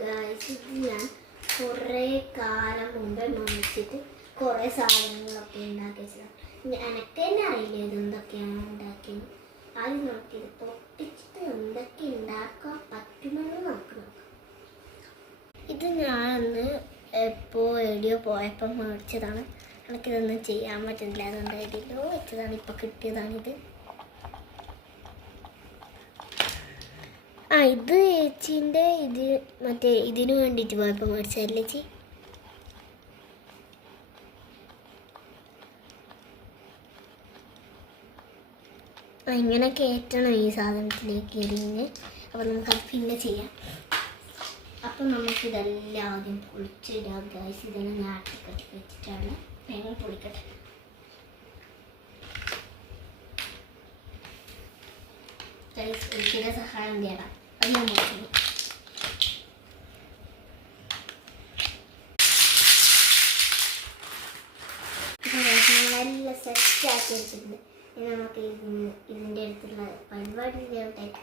Guys, ഇത് ഞാൻ കുറേ കാലം മുമ്പേ മേടിച്ചിട്ട് കുറേ സാധനങ്ങളൊക്കെ ഉണ്ടാക്കി വെച്ചതാണ്. എനിക്ക് തന്നെ അറിയില്ല ഇതെന്തൊക്കെയാണ് ഉണ്ടാക്കിയത്. ആദ്യം നോക്കിയത് പൊട്ടിച്ചിട്ട് എന്തൊക്കെ ഉണ്ടാക്കാൻ പറ്റുമെന്ന് നമുക്ക് നോക്കാം. ഇത് ഞാനൊന്ന് എവിടെയോ പോയപ്പോൾ മേടിച്ചതാണ്. എനിക്കിതൊന്നും ചെയ്യാൻ പറ്റുന്നില്ല, അതുകൊണ്ട് എവിടെയോ വെച്ചതാണ്. ഇപ്പോൾ കിട്ടിയതാണിത്. ഇത് ചേച്ചീൻ്റെ ഇത് മറ്റേ ഇതിന് വേണ്ടിയിട്ട് പോയപ്പോൾ മേടിച്ചതല്ലേ ചേച്ചി? ഇങ്ങനെ കയറ്റണം ഈ സാധനത്തിലേക്ക് എരിഞ്ഞ്. അപ്പോൾ നമുക്കത് പിന്നെ ചെയ്യാം. അപ്പം നമുക്കിതെല്ലാം ആദ്യം പൊളിച്ചിടാം ഗൈസ്. ഇതെല്ലാം ഞാട്ടിക്കട്ടി വെച്ചിട്ടാണ് വേഗം പൊളിക്കട്ടെ. ഗൈസ് ഒരിക്കലും സഹായം തേടാം. അത് ഞാൻ പൊളിച്ചു. നല്ല സെറ്റാക്കി വെച്ചിട്ടുണ്ട്. ഇനി നമുക്ക് ഇതിൻ്റെ അടുത്തുള്ള പരിപാടി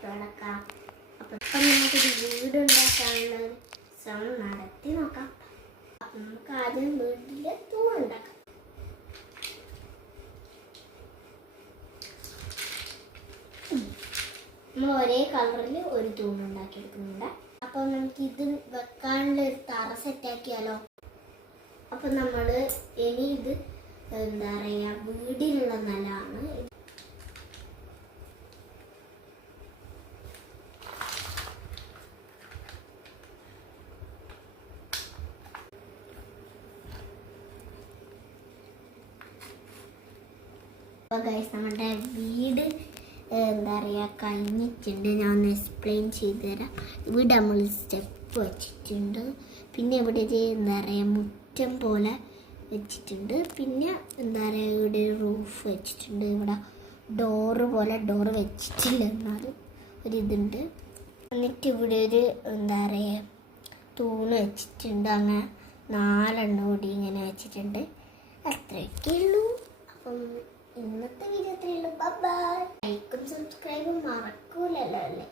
കിടക്കാം. അപ്പം നമുക്കൊരു വീടുണ്ടാക്കാനുള്ള ശ്രമം നടത്തി നോക്കാം. അപ്പം നമുക്ക് ആദ്യം വീട്ടിൽ തൂണുണ്ടാക്കാം. നമ്മൾ ഒരേ കളറിൽ ഒരു തൂണുണ്ടാക്കിയെടുക്കുന്നുണ്ട്. അപ്പോൾ നമുക്ക് ഇത് വെക്കാനുള്ള ഒരു തറ സെറ്റാക്കിയാലോ? അപ്പം നമ്മൾ ഇനി ഇത് എന്താ പറയുക, വീടിനുള്ള നിലമാണ്. അപ്പോൾ ഗൈസ്, നമ്മുടെ വീട് എന്താ പറയുക കഴിഞ്ഞിട്ടുണ്ട്. ഞാൻ ഒന്ന് എക്സ്പ്ലെയിൻ ചെയ്തു തരാം. ഇവിടെ നമ്മൾ സ്റ്റെപ്പ് വെച്ചിട്ടുണ്ട്. പിന്നെ ഇവിടെ ഒരു എന്താ പറയുക മുറ്റം പോലെ വെച്ചിട്ടുണ്ട്. പിന്നെ എന്താ പറയുക ഇവിടെ ഒരു റൂഫ് വെച്ചിട്ടുണ്ട്. ഇവിടെ ഡോറ് പോലെ ഡോറ് വെച്ചിട്ടില്ല, എന്നാലും ഒരിതുണ്ട്. എന്നിട്ട് ഇവിടെ ഒരു എന്താ പറയുക തൂണ് വെച്ചിട്ടുണ്ട്. അങ്ങനെ 4 എണ്ണം കൂടി ഇങ്ങനെ വെച്ചിട്ടുണ്ട്. അത്രയൊക്കെ ഉള്ളൂ. അപ്പം ഇന്നത്തെ വീഡിയോ അത്രയേ ഉള്ളൂ. ബൈ. ലൈക്കും സബ്സ്ക്രൈബും മറക്കൂലല്ലോ അല്ലേ?